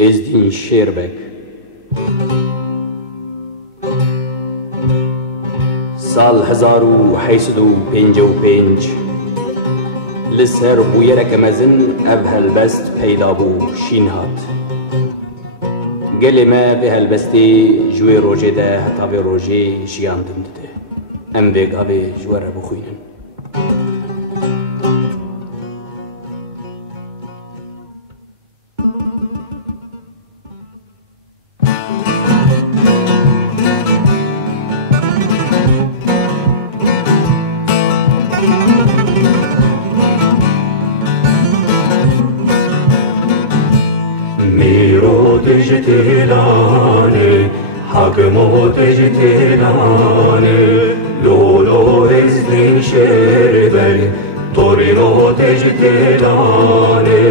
ازدین شیربک سال 1855 لسر بویرک مزن اب هلبست پیدا بو شین هات گلی ما به هلبستی جوی روژه ده حتا به روژه شیان دمده ام بگا به جوی را بخوینن تجتلاني حكمو تجتلاني لولو ازدين شربل طورينو تجتلاني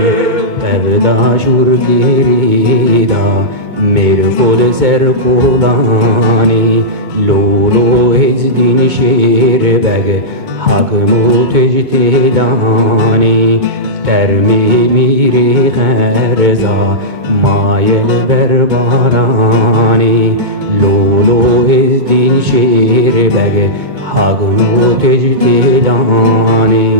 تبدا شور گیریدا میرکل سر کولانی لولو ازدین شیربگ حکمو تجتلانی ترمی میری خرزا مایل بربارانی لولو ازدین شیربگ حکمو تجتلانی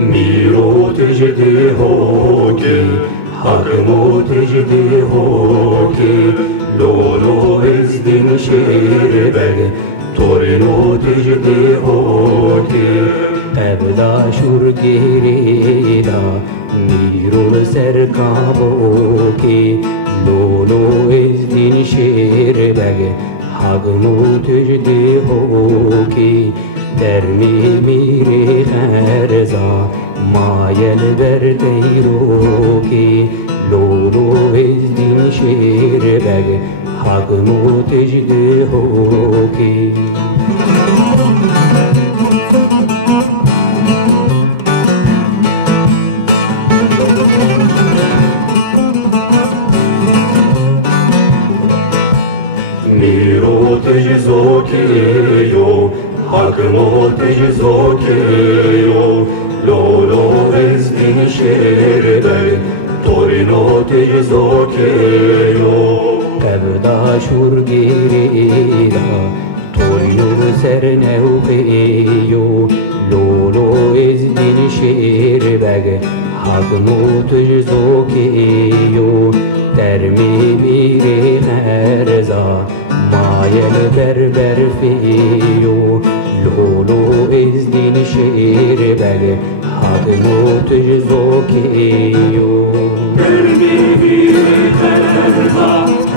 میرو تجدی هوکی حکمو تجدی هوکی لولو ازدین شیربگ طورینو تجدی هوکی ابدا شور گیریدا میرو سر کابوکی لولو ازدین شیربگ حکمو تجدی هوکی درمی میری خرزا مایل بر دیروکی لولو ازدین شیربگ حکمو تجدی هوکی میرو تجزوکیو حکمو تجزوکیو لولو ازدین شیربگ طورینو تجزوکیو تبدا شور گیریدا طورینو سر نوکیو لولو ازدین شیربگ حکمو تجزوکیو درمی میری خرزا مایل بر فیو لولو ازدین شیربگ حکمو تجزوکیو درمی میری خرزا